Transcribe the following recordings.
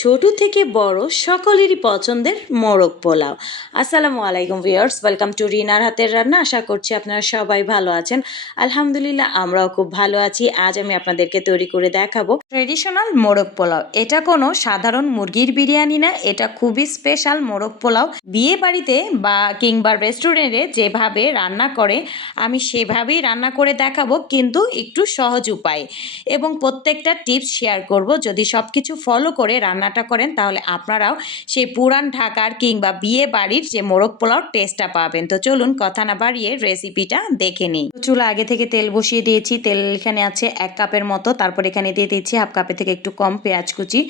ছোট থেকে বড় সকলেরই পছন্দের মোরগ পোলাও। আসসালামু আলাইকুম ভিউয়ার্স, ওয়েলকাম টু রিনার হাতের রান্না। আশা করছি আপনারা সবাই ভালো আছেন। আলহামদুলিল্লাহ আমরাও খুব ভালো আছি। আজ আমি আপনাদেরকে তৈরি করে দেখাবো ট্রেডিশনাল মোরগ পোলাও। এটা কোনো সাধারণ মুরগির বিরিয়ানি না, এটা খুবই স্পেশাল মোরগ পোলাও। বিয়ে বাড়িতে বা কিংবা রেস্টুরেন্টে যেভাবে রান্না করে আমি সেভাবেই রান্না করে দেখাবো, কিন্তু একটু সহজ উপায় এবং প্রত্যেকটা টিপস শেয়ার করব। যদি সব কিছু ফলো করে রান্নাটা করেন তাহলে আপনারাও সেই পুরান ঢাকার কিংবা বিয়ে বাড়ির যে মোরগ পোলাওর টেস্টটা পাবেন। তো চলুন কথা না বাড়িয়ে রেসিপিটা দেখে নিই। চুলা আগে থেকে তেল বসিয়ে দিয়েছি। তেল এখানে আছে 1 কাপের মতো। তারপর এখানে দিয়ে দিচ্ছি হাফ কাপের থেকে একটু কম পেঁয়াজ কুচি।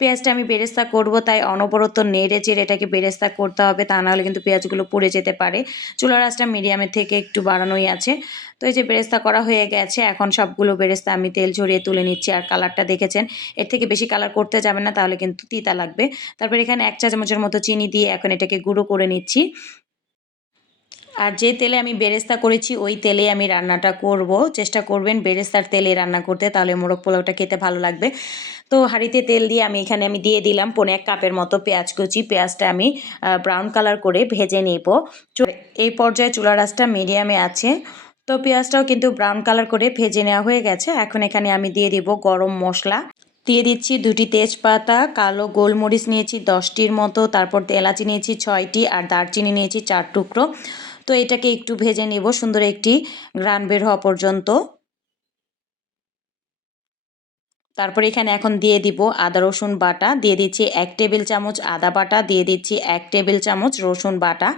পেঁয়াজটা আমি বেরেস্তা করব, তাই অনবরত নেড়ে চেড়ে এটাকে বেরেস্তা করতে হবে, তা নাহলে কিন্তু পেঁয়াজগুলো পুড়ে যেতে পারে। চুলার আঁচটা মিডিয়ামের থেকে একটু বাড়ানোই আছে। তো এই যে বেরেস্তা করা হয়ে গেছে, এখন সবগুলো বেরেস্তা আমি তেল ঝরিয়ে তুলে নিচ্ছি। আর কালারটা দেখেছেন, এর থেকে বেশি কালার করতে যাবেন না, তাহলে কিন্তু তিতা লাগবে। তারপর এখানে 1 চা চামচের মতো চিনি দিয়ে এখন এটাকে গুঁড়ো করে নিচ্ছি। আর যে তেলে আমি বেরেস্তা করেছি ওই তেলে আমি রান্নাটা করব। চেষ্টা করবেন বেরেস্তার তেলে রান্না করতে, তাহলে মোরগ পোলাওটা খেতে ভালো লাগবে। তো হাঁড়িতে তেল দিয়ে আমি দিয়ে দিলাম 1.5 কাপের মতো পেঁয়াজ কুচি। পেঁয়াজটা আমি ব্রাউন কালার করে ভেজে নেব। এই পর্যায়ে চুলার আঁচটা মিডিয়ামে আছে। তো পেঁয়াজটাও কিন্তু ব্রাউন কালার করে ভেজে নেওয়া হয়ে গেছে। এখন এখানে আমি দিয়ে দিব গরম মশলা। দিয়ে দিচ্ছি 2টি তেজপাতা, কালো গোলমরিচ নিয়েছি 10টির মতো, তারপর এলাচি নিয়েছি 6টি, আর দারচিনি নিয়েছি 4 টুকরো। তো এটাকে একটু ভেজে নেব সুন্দর একটি ঘ্রাণ বের হওয়া পর্যন্ত। তারপর এখানে এখন দিয়ে দিব আদা রসুন বাটা। দিয়ে দিচ্ছি 1 টেবিল চামচ আদা বাটা, দিয়ে দিচ্ছি 1 টেবিল চামচ রসুন বাটা।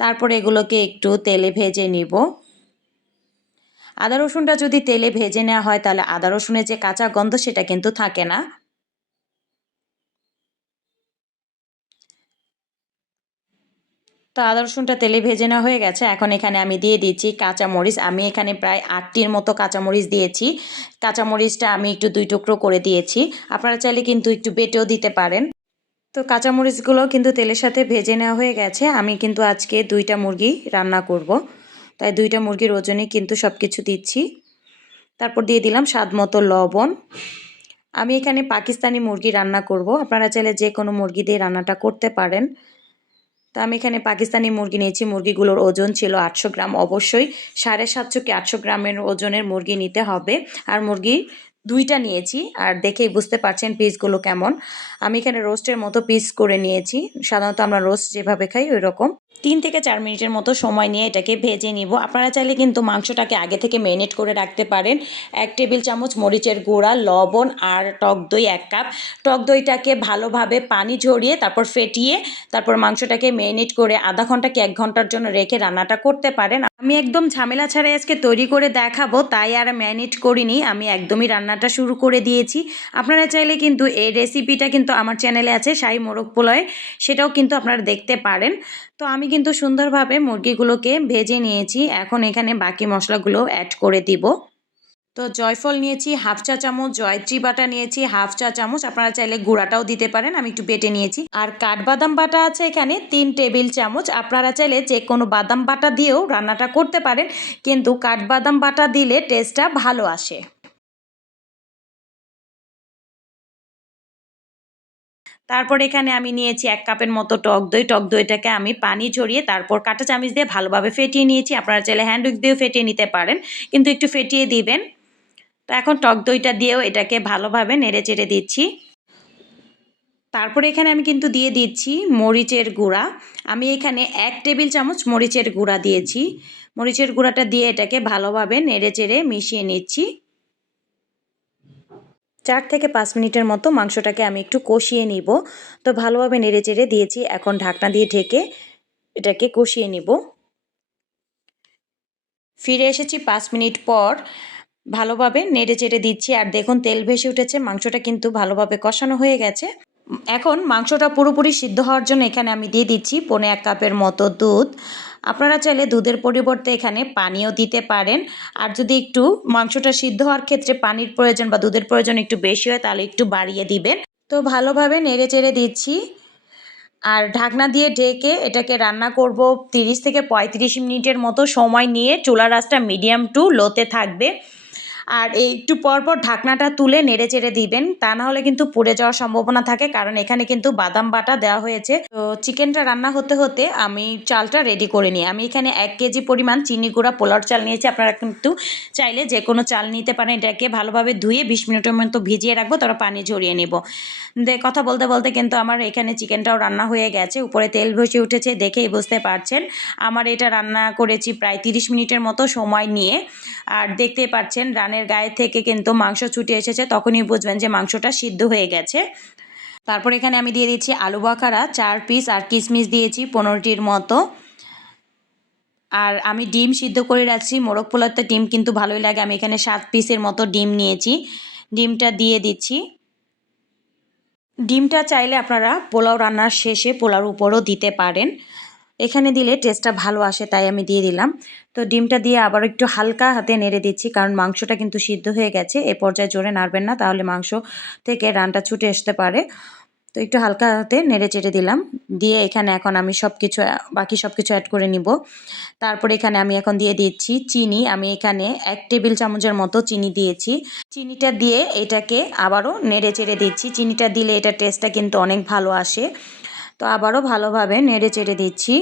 তারপর এগুলোকে একটু তেলে ভেজে নিব। আদা রসুনটা যদি তেলে ভেজে নেওয়া হয় তাহলে আদা রসুনের যে কাঁচা গন্ধ সেটা কিন্তু থাকে না। তো আদা রসুনটা তেলে ভেজে নেওয়া হয়ে গেছে। এখন এখানে আমি দিয়ে দিচ্ছি কাঁচামরিচ। আমি এখানে প্রায় 8টির মতো কাঁচামরিচ দিয়েছি। কাঁচামরিচটা আমি একটু 2 টুকরো করে দিয়েছি। আপনারা চাইলে কিন্তু একটু বেটেও দিতে পারেন। তো কাঁচামরিচগুলো কিন্তু তেলের সাথে ভেজে নেওয়া হয়ে গেছে। আমি কিন্তু আজকে 2টা মুরগি রান্না করব, তাই 2টা মুরগির ওজনে কিন্তু সব কিছু দিচ্ছি। তারপর দিয়ে দিলাম স্বাদ মতো লবণ। আমি এখানে পাকিস্তানি মুরগি রান্না করব, আপনারা চাইলে যে কোনো মুরগি দিয়ে রান্নাটা করতে পারেন। তো আমি এখানে পাকিস্তানি মুরগি নিয়েছি। মুরগিগুলোর ওজন ছিল 800 গ্রাম। অবশ্যই 750 কি 800 গ্রামের ওজনের মুরগি নিতে হবে। আর মুরগি 2টা নিয়েছি, আর দেখেই বুঝতে পারছেন পিসগুলো কেমন। আমি এখানে রোস্টের মতো পিস করে নিয়েছি। সাধারণত আমরা রোস্ট যেভাবে খাই ওই রকম। 3 থেকে 4 মিনিটের মতো সময় নিয়ে এটাকে ভেজে নিব। আপনারা চাইলে কিন্তু মাংসটাকে আগে থেকে ম্যারিনেট করে রাখতে পারেন। 1 টেবিল চামচ মরিচের গুঁড়া, লবণ আর টক দই 1 কাপ। টক দইটাকে ভালোভাবে পানি ঝরিয়ে তারপর ফেটিয়ে তারপর মাংসটাকে ম্যারিনেট করে আধা ঘন্টা কি 1 ঘন্টার জন্য রেখে রান্নাটা করতে পারেন। আমি একদম ঝামেলা ছাড়াই আজকে তৈরি করে দেখাবো, তাই আর ম্যারিনেট করিনি। আমি একদমই রান্নাটা শুরু করে দিয়েছি। আপনারা চাইলে কিন্তু এই রেসিপিটা কিন্তু আমার চ্যানেলে আছে শাহী মোরগ পোলাও, সেটাও কিন্তু আপনারা দেখতে পারেন। তো আমি কিন্তু সুন্দরভাবে মুরগিগুলোকে ভেজে নিয়েছি। এখন এখানে বাকি মশলাগুলো অ্যাড করে দিব। তো জয়ফল নিয়েছি হাফ চা চামচ, জয়ত্রী বাটা নিয়েছি হাফ চা চামচ, আপনারা চাইলে গুঁড়াটাও দিতে পারেন, আমি একটু বেটে নিয়েছি। আর কাঠবাদাম বাটা আছে এখানে 3 টেবিল চামচ। আপনারা চাইলে যে কোনো বাদাম বাটা দিয়েও রান্নাটা করতে পারেন, কিন্তু কাঠবাদাম বাটা দিলে টেস্টটা ভালো আসে। তারপর এখানে আমি নিয়েছি 1 কাপের মতো টক দই। টক দইটাকে আমি পানি ঝরিয়ে তারপর কাঁটা চামচ দিয়ে ভালোভাবে ফেটিয়ে নিয়েছি। আপনারা চাইলে হ্যান্ড উইক দিয়েও ফেটিয়ে নিতে পারেন, কিন্তু একটু ফেটিয়ে দিবেন। তো এখন টক দইটা দিয়েও এটাকে ভালোভাবে নেড়ে চেড়ে দিচ্ছি। তারপরে এখানে আমি কিন্তু দিয়ে দিচ্ছি মরিচের গুঁড়া। আমি এখানে 1 টেবিল চামচ মরিচের গুঁড়া দিয়েছি। মরিচের গুঁড়াটা দিয়ে এটাকে ভালোভাবে নেড়ে চেড়ে মিশিয়ে নিচ্ছি। 4 থেকে 5 মিনিটের মতো মাংসটাকে আমি একটু কষিয়ে নিব। তো ভালোভাবে নেড়ে চেড়ে দিয়েছি। এখন ঢাকনা দিয়ে ঢেকে এটাকে কষিয়ে নিব। ফিরে এসেছি 5 মিনিট পর। ভালোভাবে নেড়ে চেড়ে দিচ্ছি, আর দেখুন তেল ভেসে উঠেছে। মাংসটা কিন্তু ভালোভাবে কষানো হয়ে গেছে। এখন মাংসটা পুরোপুরি সিদ্ধ হওয়ার জন্য এখানে আমি দিয়ে দিচ্ছি 1.5 কাপের মতো দুধ। আপনারা চাইলে দুধের পরিবর্তে এখানে পানিও দিতে পারেন। আর যদি একটু মাংসটা সিদ্ধ হওয়ার ক্ষেত্রে পানির প্রয়োজন বা দুধের প্রয়োজন একটু বেশি হয় তাহলে একটু বাড়িয়ে দিবেন। তো ভালোভাবে নেড়ে চেড়ে দিচ্ছি, আর ঢাকনা দিয়ে ঢেকে এটাকে রান্না করব 30 থেকে 35 মিনিটের মতো সময় নিয়ে। চুলার আঁচটা মিডিয়াম টু লোতে থাকবে। আর এই একটু পরপর ঢাকনাটা তুলে নেড়ে চেড়ে দিবেন, তা না হলে কিন্তু পুড়ে যাওয়ার সম্ভাবনা থাকে, কারণ এখানে কিন্তু বাদাম বাটা দেওয়া হয়েছে। তো চিকেনটা রান্না হতে হতে আমি চালটা রেডি করে নিই। আমি এখানে 1 কেজি পরিমাণ চিনি গুঁড়া পোলাওর চাল নিয়েছি। আপনারা কিন্তু চাইলে যে কোনো চাল নিতে পারেন। এটাকে ভালোভাবে ধুয়ে 20 মিনিটের মতো ভিজিয়ে রাখবো, তারপর পানি ঝরিয়ে নেব। কথা বলতে বলতে কিন্তু আমার এখানে চিকেনটাও রান্না হয়ে গেছে, উপরে তেল ভেসে উঠেছে, দেখেই বুঝতে পারছেন। আমার এটা রান্না করেছি প্রায় 30 মিনিটের মতো সময় নিয়ে। আর দেখতেই পাচ্ছেন রানের গায়ে থেকে কিন্তু মাংস ছুটে এসেছে, তখনই বুঝবেন যে মাংসটা সিদ্ধ হয়ে গেছে। তারপর এখানে আমি দিয়ে দিচ্ছি আলু বাখারা 4 পিস, আর কিশমিশ দিয়েছি 15টির মতো। আর আমি ডিম সিদ্ধ করে রাখছি, মোরগ পোলাওতে ডিম কিন্তু ভালোই লাগে। আমি এখানে 7 পিসের মতো ডিম নিয়েছি, ডিমটা দিয়ে দিচ্ছি। ডিমটা চাইলে আপনারা পোলাও রান্নার শেষে পোলাওর উপরও দিতে পারেন, এখানে দিলে টেস্টটা ভালো আসে, তাই আমি দিয়ে দিলাম। তো ডিমটা দিয়ে আবার একটু হালকা হাতে নেড়ে দিচ্ছি, কারণ মাংসটা কিন্তু সিদ্ধ হয়ে গেছে। এ পর্যায়ে জোরে নাড়বেন না, তাহলে মাংস থেকে রানটা ছুটে আসতে পারে। তো একটু হালকা হাতে নেড়ে চেড়ে দিলাম, দিয়ে এখানে এখন আমি বাকি সব কিছু অ্যাড করে নিব। তারপরে এখানে আমি এখন দিয়ে দিচ্ছি চিনি। আমি এখানে 1 টেবিল চামচের মতো চিনি দিয়েছি। চিনিটা দিয়ে এটাকে আবারও নেড়ে চেড়ে দিচ্ছি। চিনিটা দিলে এটা টেস্টটা কিন্তু অনেক ভালো আসে। তো আবারও ভালোভাবে নেড়ে চেড়ে দিচ্ছি।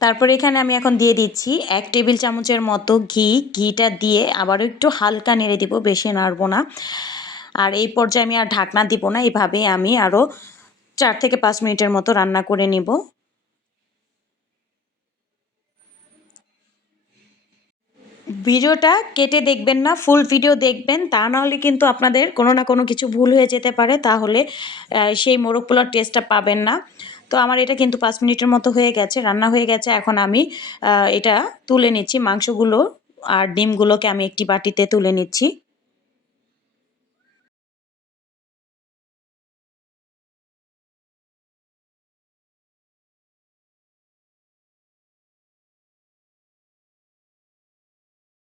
তারপরে এখানে আমি এখন দিয়ে দিচ্ছি 1 টেবিল চামচের মতো ঘিটা দিয়ে আবারও একটু হালকা নেড়ে দিব, বেশি নাড়বো না। আর এই পর্যায়ে আমি আর ঢাকনা দিব না, এইভাবে আমি আরও 4 থেকে 5 মিনিটের মতো রান্না করে নিব। ভিডিওটা কেটে দেখবেন না, ফুল ভিডিও দেখবেন, তা নাহলে কিন্তু আপনাদের কোনো না কোনো কিছু ভুল হয়ে যেতে পারে, তাহলে সেই মোরগ পোলাওর টেস্টটা পাবেন না। তো আমার এটা কিন্তু 5 মিনিটের মতো হয়ে গেছে, রান্না হয়ে গেছে। এখন আমি এটা তুলে নিচ্ছি, মাংসগুলো আর ডিমগুলোকে আমি একটি বাটিতে তুলে নিচ্ছি।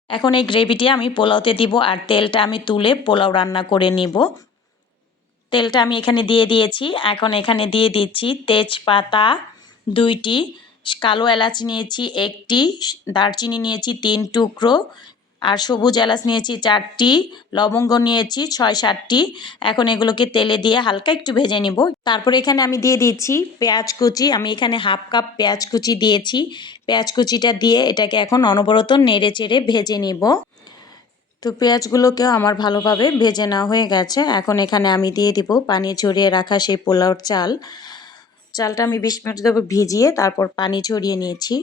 এখন এই গ্রেভিটি আমি পোলাওতে দিব, আর তেলটা আমি তুলে পোলাও রান্না করে নিব। তেলটা আমি এখানে দিয়ে দিয়েছি। এখন এখানে দিয়ে দিচ্ছি তেজপাতা 2টি, কালো এলাচ নিয়েছি 1টি, দারচিনি নিয়েছি 3 টুকরো, আর সবুজ এলাচ নিয়েছি 4টি, লবঙ্গ নিয়েছি 6-7টি। এখন এগুলোকে তেলে দিয়ে হালকা একটু ভেজে নিব। তারপরে এখানে আমি দিয়ে দিচ্ছি পেঁয়াজ কুচি। আমি এখানে 1/2 কাপ পেঁয়াজ কুচি দিয়েছি। পেঁয়াজ কুচিটা দিয়ে এটাকে এখন অনবরত নেড়ে চেড়ে ভেজে নিব। তো পেঁয়াজগুলোকেও আমার ভালোভাবে ভেজে নেওয়া হয়ে গেছে। এখন এখানে আমি দিয়ে দিব পানি ঝরিয়ে রাখা সেই পোলাওর চালটা আমি 20 মিনিট ধরে ভিজিয়ে তারপর পানি ঝরিয়ে নিয়েছি।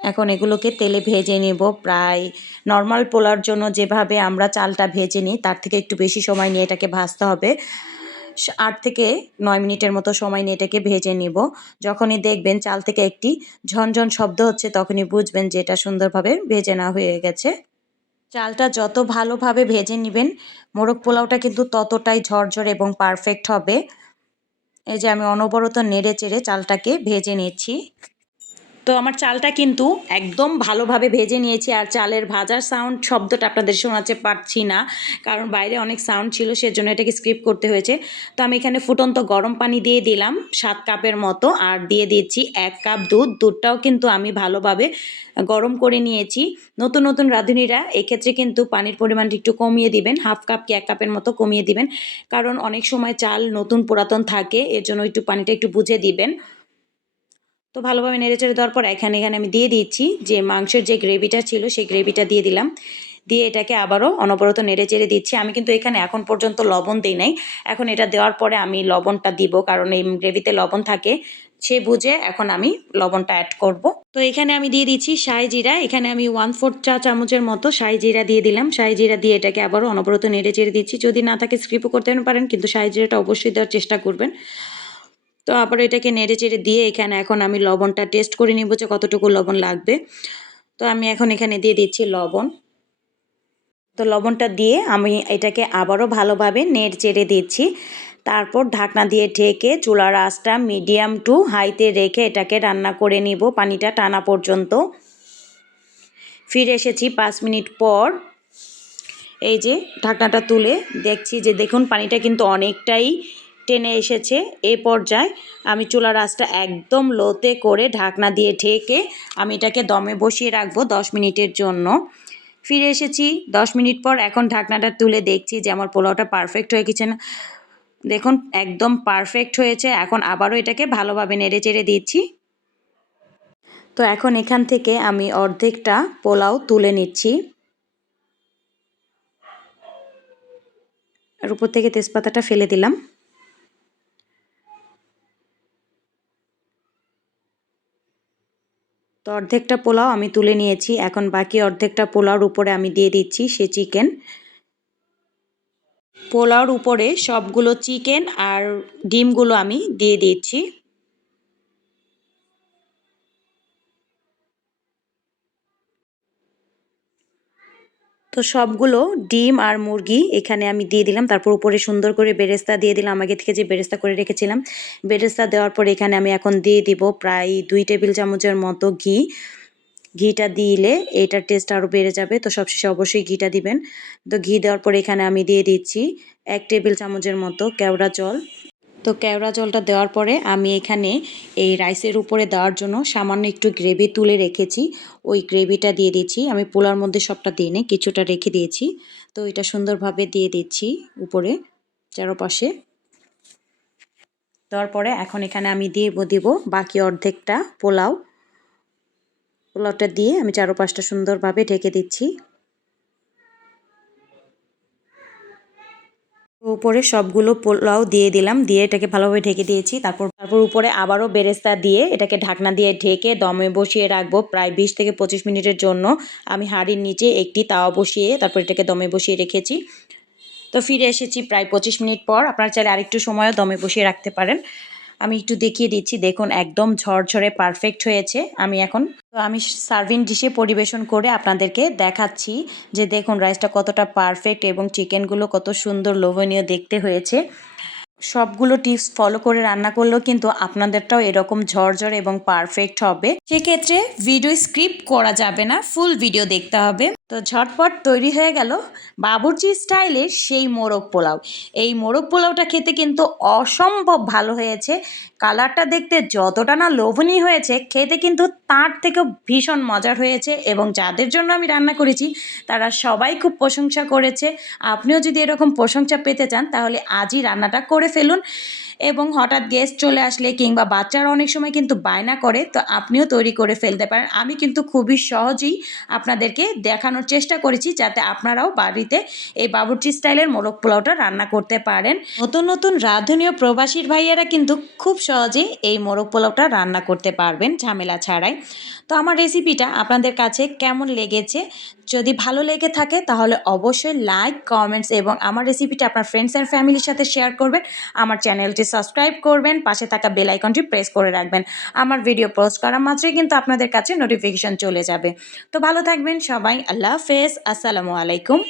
এখন এগুলোকে তেলে ভেজে নেব, প্রায় নর্মাল পোলাওর জন্য যেভাবে আমরা চালটা ভেজে নিই তার থেকে একটু বেশি সময় নিয়ে এটাকে ভাজতে হবে। 8 থেকে 9 মিনিটের মতো সময় নিয়ে এটাকে ভেজে নিব। যখনই দেখবেন চাল থেকে একটি ঝনঝন শব্দ হচ্ছে, তখনই বুঝবেন যে এটা সুন্দরভাবে ভেজে নেওয়া হয়ে গেছে। চালটা যত ভালোভাবে ভেজে নেবেন, মোরগ পোলাওটা কিন্তু ততটাই ঝরঝরে এবং পারফেক্ট হবে। এই যে আমি অনবরত নেড়ে চেড়ে চালটাকে ভেজে নিচ্ছি। তো আমার চালটা কিন্তু একদম ভালোভাবে ভেজে নিয়েছি, আর চালের ভাজার শব্দটা আপনাদের শোনাতে পারছি না, কারণ বাইরে অনেক সাউন্ড ছিল, সেজন্য এটাকে স্কিপ করতে হয়েছে। তো আমি এখানে ফুটন্ত গরম পানি দিয়ে দিলাম 7 কাপের মতো, আর দিয়ে দিচ্ছি 1 কাপ দুধটাও কিন্তু আমি ভালোভাবে গরম করে নিয়েছি। নতুন নতুন রাঁধুনিরা এক্ষেত্রে কিন্তু পানির পরিমাণটা একটু কমিয়ে দিবেন, 1/2 কাপ কি 1 কাপের মতো কমিয়ে দিবেন, কারণ অনেক সময় চাল নতুন পুরাতন থাকে, এর জন্য একটু পানিটা একটু বুঝে দিবেন। তো ভালোভাবে নেড়েচেড়ে দেওয়ার পর এখানে আমি দিয়ে দিচ্ছি যে মাংসের যে গ্রেভিটা ছিল সেই গ্রেভিটা দিয়ে দিলাম, দিয়ে এটাকে আবারও অনবরত নেড়েচেড়ে দিচ্ছি। আমি কিন্তু এখানে এখন পর্যন্ত লবণ দিই নাই, এখন এটা দেওয়ার পরে আমি লবণটা দিব, কারণ এই গ্রেভিতে লবণ থাকে, সে বুঝে এখন আমি লবণটা অ্যাড করব। তো এখানে আমি দিয়ে দিচ্ছি শাহি জিরা। এখানে আমি 1/4 চা চামচের মতো শাহি জিরা দিয়ে দিলাম। শাহি জিরা দিয়ে এটাকে আবারও অনবরত নেড়েচেড়ে দিচ্ছি। যদি না থাকে স্কিপও করতে পারেন, কিন্তু শাহি জিরাটা অবশ্যই দেওয়ার চেষ্টা করবেন। তো আবার এটাকে নেড়ে চেড়ে দিয়ে এখানে এখন আমি লবণটা টেস্ট করে নিব যে কতটুকু লবণ লাগবে। তো আমি এখন এখানে দিয়ে দিচ্ছি লবণ। তো লবণটা দিয়ে আমি এটাকে আবারও ভালোভাবে নেড়ে চেড়ে দিচ্ছি। তারপর ঢাকনা দিয়ে ঢেকে চুলার আঁচটা মিডিয়াম টু হাইতে রেখে এটাকে রান্না করে নিব পানিটা টানা পর্যন্ত। ফিরে এসেছি 5 মিনিট পর। এই যে ঢাকনাটা তুলে দেখছি যে দেখুন পানিটা কিন্তু অনেকটাই টেনে এসেছে। এই পর্যায়ে আমি চুলার আঁচটা একদম লোতে করে ঢাকনা দিয়ে ঢেকে আমি এটাকে দমে বসিয়ে রাখবো 10 মিনিটের জন্য। ফিরে এসেছি 10 মিনিট পর। এখন ঢাকনাটা তুলে দেখছি যে আমার পোলাওটা পারফেক্ট হয়ে গেছে না। দেখুন একদম পারফেক্ট হয়েছে। এখন আবারও এটাকে ভালোভাবে নেড়েচেড়ে দিচ্ছি। তো এখন এখান থেকে আমি অর্ধেকটা পোলাও তুলে নিচ্ছি। আর উপর থেকে তেজপাতাটা ফেলে দিলাম। তো অর্ধেকটা পোলাও আমি তুলে নিয়েছি। এখন বাকি অর্ধেকটা পোলাওর উপরে আমি দিয়ে দিচ্ছি সে চিকেন। পোলাওর উপরে সবগুলো চিকেন আর ডিমগুলো আমি দিয়ে দিচ্ছি। তো সবগুলো ডিম আর মুরগি এখানে আমি দিয়ে দিলাম। তারপর উপরে সুন্দর করে বেরেস্তা দিয়ে দিলাম, আগে থেকে যে বেরেস্তা করে রেখেছিলাম। বেরেস্তা দেওয়ার পর এখানে আমি এখন দিয়ে দিব প্রায় 2 টেবিল চামচের মতো ঘি। ঘিটা দিলে এটার টেস্ট আরও বেড়ে যাবে। তো সবশেষে অবশ্যই ঘিটা দিবেন। তো ঘি দেওয়ার পর এখানে আমি দিয়ে দিচ্ছি 1 টেবিল চামচের মতো কেওড়া জল। তো কেওড়া জলটা দেওয়ার পরে আমি এখানে এই রাইসের উপরে দেওয়ার জন্য সামান্য একটু গ্রেভি তুলে রেখেছি, ওই গ্রেভিটা দিয়ে দিচ্ছি। আমি পোলার মধ্যে সবটা দিই নি, কিছুটা রেখে দিয়েছি। তো এটা সুন্দরভাবে দিয়ে দিচ্ছি উপরে চারপাশে। দেওয়ার পরে এখন এখানে আমি দিব বাকি অর্ধেকটা পোলাওটা দিয়ে আমি চারপাশটা সুন্দরভাবে ঢেকে দিচ্ছি। উপরে সবগুলো পোলাও দিয়ে দিলাম, দিয়ে এটাকে ভালোভাবে ঢেকে দিয়েছি। তারপর উপরে আবারও বেরেস্তা দিয়ে এটাকে ঢাকনা দিয়ে ঢেকে দমে বসিয়ে রাখবো প্রায় 20 থেকে 25 মিনিটের জন্য। আমি হাঁড়ির নিচে একটি তাওয়া বসিয়ে তারপর এটাকে দমে বসিয়ে রেখেছি। তো ফিরে এসেছি প্রায় 25 মিনিট পর। আপনারা চাইলে আরেকটু সময়ও দমে বসিয়ে রাখতে পারেন। আমি একটু দেখিয়ে দিচ্ছি, দেখুন একদম ঝরঝরে পারফেক্ট হয়েছে। আমি সার্ভিং ডিশে পরিবেশন করে আপনাদেরকে দেখাচ্ছি যে দেখুন রাইসটা কতটা পারফেক্ট এবং চিকেনগুলো কত সুন্দর লোভনীয় দেখতে হয়েছে। সবগুলো টিপস ফলো করে রান্না করলেও কিন্তু আপনাদেরটাও এরকম ঝরঝরে এবং পারফেক্ট হবে। সেক্ষেত্রে ভিডিও স্ক্রিপ্ট করা যাবে না, ফুল ভিডিও দেখতে হবে। তো ঝটপট তৈরি হয়ে গেল বাবুর্চি স্টাইলের সেই মোরগ পোলাও। এই মোরগ পোলাওটা খেতে কিন্তু অসম্ভব ভালো হয়েছে। কালারটা দেখতে যতটা না লোভনীয় হয়েছে, খেতে কিন্তু তার থেকেও ভীষণ মজার হয়েছে। এবং যাদের জন্য আমি রান্না করেছি তারা সবাই খুব প্রশংসা করেছে। আপনিও যদি এরকম প্রশংসা পেতে চান তাহলে আজই রান্নাটা করে ফেলুন। এবং হঠাৎ গেস্ট চলে আসলে কিংবা বাচ্চারা অনেক সময় কিন্তু বায়না করে, তো আপনিও তৈরি করে ফেলতে পারেন। আমি কিন্তু খুবই সহজেই আপনাদেরকে দেখানোর চেষ্টা করেছি যাতে আপনারাও বাড়িতে এই বাবুর্চি স্টাইলের মোরগ পোলাওটা রান্না করতে পারেন। নতুন নতুন রাঁধুনীয় প্রবাসীর ভাইয়েরা কিন্তু খুব সহজে এই মোরগ পোলাওটা রান্না করতে পারবেন ঝামেলা ছাড়াই। তো আমার রেসিপিটা আপনাদের কাছে কেমন লেগেছে, যদি ভালো লেগে থাকে তাহলে অবশ্যই লাইক, কমেন্টস এবং আমার রেসিপিটা আপনার ফ্রেন্ডস অ্যান্ড ফ্যামিলির সাথে শেয়ার করবেন। আমার চ্যানেলটি সাবস্ক্রাইব করবেন, পাশে থাকা বেল আইকনটি প্রেস করে রাখবেন। আমার ভিডিও পোস্ট করা মাত্রই কিন্তু আপনাদের কাছে নোটিফিকেশন চলে যাবে। তো ভালো থাকবেন সবাই। আল্লাহ হাফেজ। আসসালামু আলাইকুম।